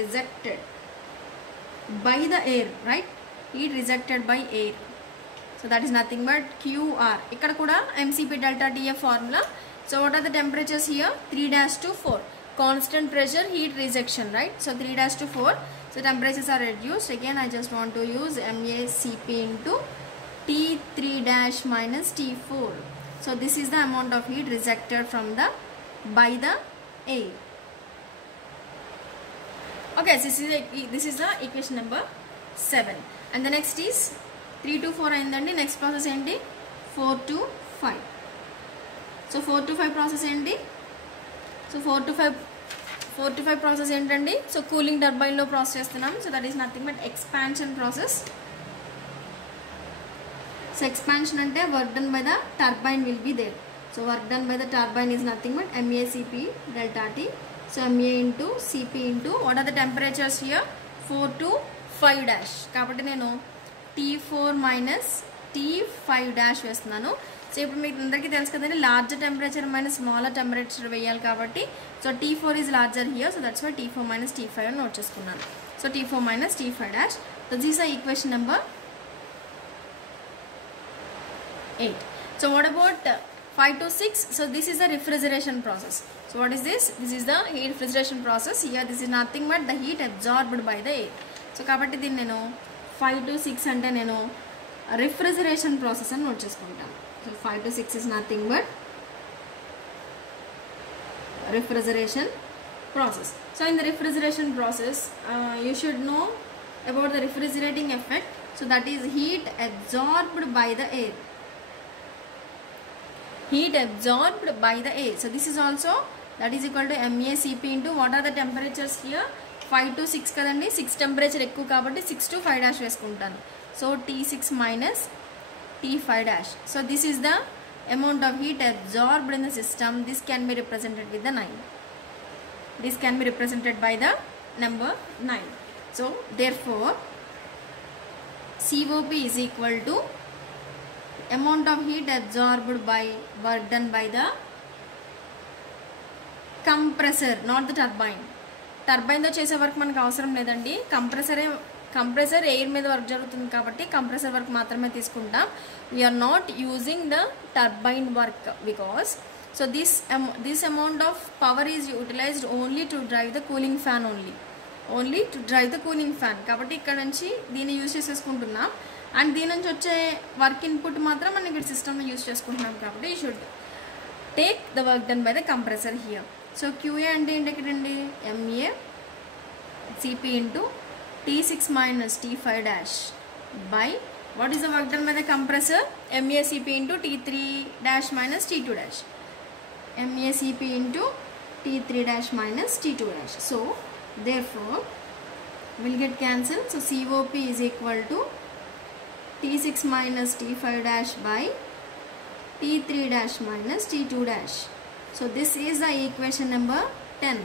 rejected by the air, right? Heat rejected by air. So that is nothing but QR. Ikkada kuda MCP delta TF formula. So what are the temperatures here? 3 dash to 4. Constant pressure, heat rejection, right? So 3 dash to 4. So temperatures are reduced. Again, I just want to use MACP into T3 dash minus T4. So this is the amount of heat rejected from the by the air. Okay, so this is the equation number 7. And the next is 3 to 4 ayindandi. Next process enti 4 to 5. So 4 to 5 process enti. So 4 to 5 process entandi. So cooling turbine lo process chestunam. So that is nothing but expansion process. So expansion ante work done by the turbine will be there. So work done by the turbine is nothing but MACP delta T. So MA into CP into what are the temperatures here? 4 to 5 dash. Kabatti nenu T4 minus T5 dash వేస్తున్నాను. So ఇప్పుడు మీకు అందరికీ తెలుసు కదండి, larger temperature minus smaller temperature వేయాలి కాబట్టి so T4 is larger here. So that's why T4 minus T5 అని note చేసుకున్నాను. So T4 minus T5 dash. So this is the equation number 8. So what about 5 to 6? So this is the refrigeration process. So what is this? This is the heat refrigeration process. Here this is nothing but the heat absorbed by the air. So kabatti din nenu 5 to 6 ante nenu refrigeration process ani note cheskuntanu. So 5 to 6 is nothing but refrigeration process. So in the refrigeration process you should know about the refrigerating effect. So that is heat absorbed by the air. Heat absorbed by the air. So this is also that is equal to MACP into what are the temperatures here? 5 to 6 kadandi. 6 temperature ekku kabatti 6 to 5 dash vesukuntanu. So T6 minus T5 dash. So this is the amount of heat absorbed in the system. This can be represented with the 9. This can be represented by the number 9. So therefore COP is equal to amount of heat absorbed by work done by the compressor, not the turbine. Turbine తో చేసే work మనకు అవసరం లేదండి. Compressor air మీద work జరుగుతుంది కాబట్టి compressor work మాత్రమే తీసుకుంటాం. We're not using the turbine work because so this amount of power is utilized only to drive the cooling fan only to drive the cooling fan. కాబట్టి ఇక్కడ నుంచి దీన్ని use చేసేసుకుంటున్నాం. And దీని నుంచి వచ్చే వర్క్ ఇన్పుట్ మాత్రం మనం ఇక్కడ సిస్టమ్లో యూజ్ చేసుకుంటున్నాం కాబట్టి you should take the work done by the compressor here. So QA అంటే ఏంటి ఎక్కడండి? MACP into T6 minus T5 dash by what is the work done by the compressor? MACP into T3 dash minus T2 dash. MACP into T3 dash minus T2 dash. So therefore will get cancelled. So COP is equal to T6 minus T5 dash by T3 dash minus T2 dash. So this is the equation number 10.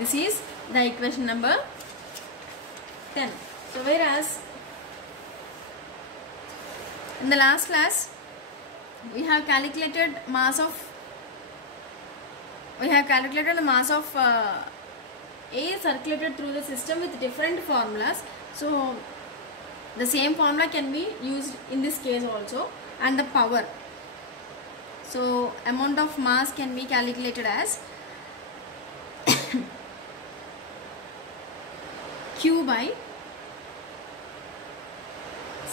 This is the equation number 10. So whereas in the last class we have calculated the mass of air circulated through the system with different formulas. So the same formula can be used in this case also. And the power, so amount of mass can be calculated as Q by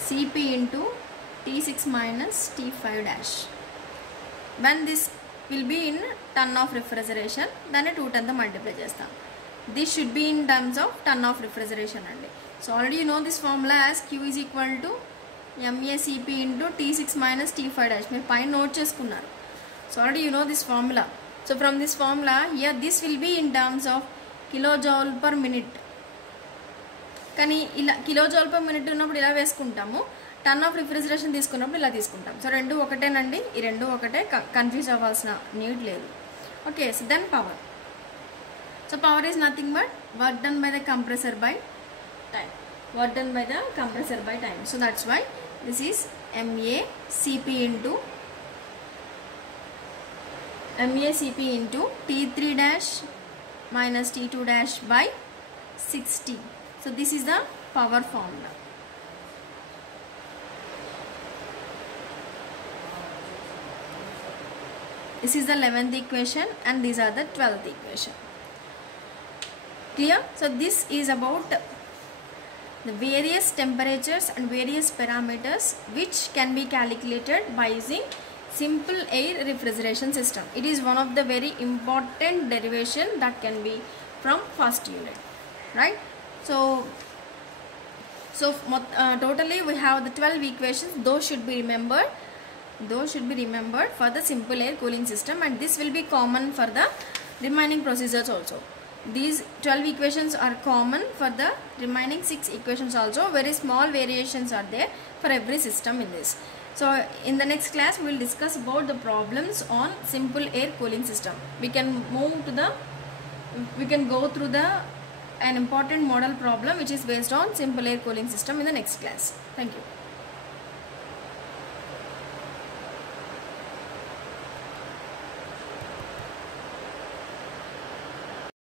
CP into T6 minus T5 dash. When this will be in ton of refrigeration, then 2 ton the multiply chestam. This should be in terms of ton of refrigeration andi. So already you know this formula as Q is equal to MACP into T6 minus T5 dash. మీరు పైన note చేసుకున్నారు. So already you know this formula. So from this formula here this will be in terms of kilojoule per minute. కానీ ఇలా kilojoule per minute ఉన్నప్పుడు ఇలా వేసుకుంటాము. టన్ of refrigeration తీసుకున్నప్పుడు ఇలా తీసుకుంటాం. సో రెండు ఒకటేనండి, ఈ రెండు ఒకటే, కన్ఫ్యూజ్ అవ్వాల్సిన నీడ్ లేదు. Okay, so then power. So power is nothing but work done by the compressor by time. Work done by the compressor by time. So that's why this is MACP into T3 dash minus T2 dash by 60. So this is the power formula. This is the 11th equation and these are the 12th equation. Clear? So this is about the various temperatures and various parameters which can be calculated by using simple air refrigeration system. It is one of the very important derivation that can be from first unit, right? So totally we have the 12 equations. Those should be remembered for the simple air cooling system, and this will be common for the remaining procedures also. These 12 equations are common for the remaining 6 equations also. Very small variations are there for every system in this. So in the next class we will discuss about the problems on simple air cooling system. We can go through an important model problem which is based on simple air cooling system in the next class. Thank you.